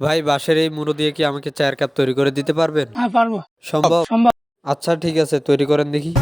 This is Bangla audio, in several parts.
ভাই বাঁশের এই মুড়ো দিয়ে কি আমাকে চায়ের কাপ তৈরি করে দিতে পারবেন? হ্যাঁ পারব। সম্ভব? সম্ভব। আচ্ছা ঠিক আছে তৈরি করেন দেখি।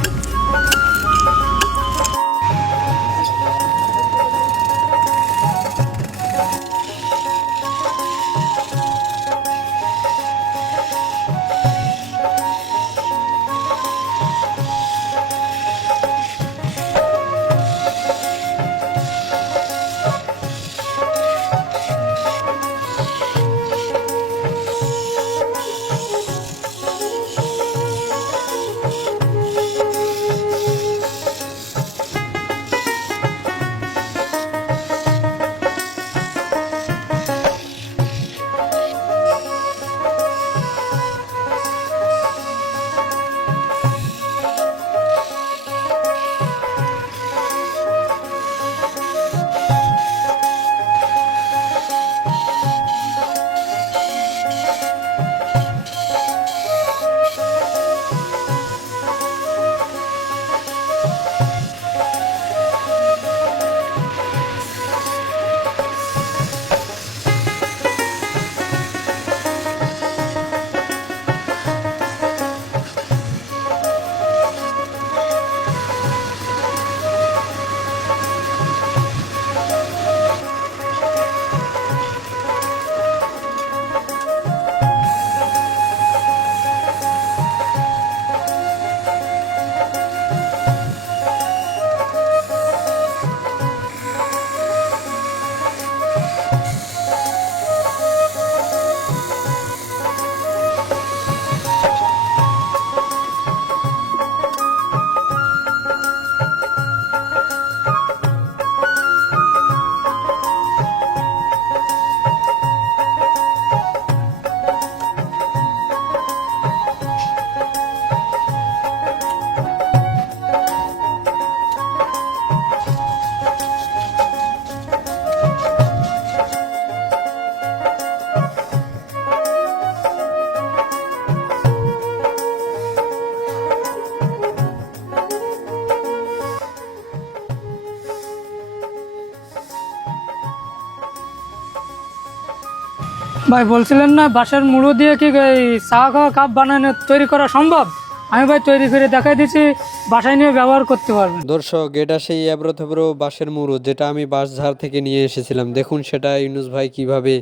ভাই বলছিলেন না বাঁশের মুড়ো দিয়ে কি এই চা খাওয়া কাপ বানানো তৈরি করা সম্ভব? আমি ভাই তৈরি করে দেখাই দিচ্ছি বাসায় নিয়ে ব্যবহার করতে পারবেন। দর্শক এটা সেই এবড়ো থেবড়ো বাঁশের মুড়ো যেটা আমি বাঁশঝাড় থেকে নিয়ে এসেছিলাম। দেখুন সেটা ইউনুস ভাই কীভাবে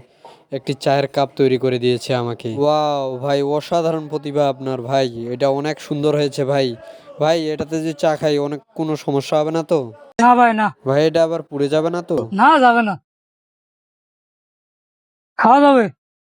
একটি চায়ের কাপ তৈরি করে দিয়েছে আমাকে। ওয়াও ভাই অসাধারণ প্রতিভা আপনার ভাই। এটা অনেক সুন্দর হয়েছে ভাই। ভাই এটাতে যে চা খাই অনেক কোনো সমস্যা হবে না তো? না ভাই না। ভাই এটা আবার পুড়ে যাবে না তো? না যাবে না। খাওয়া যাবে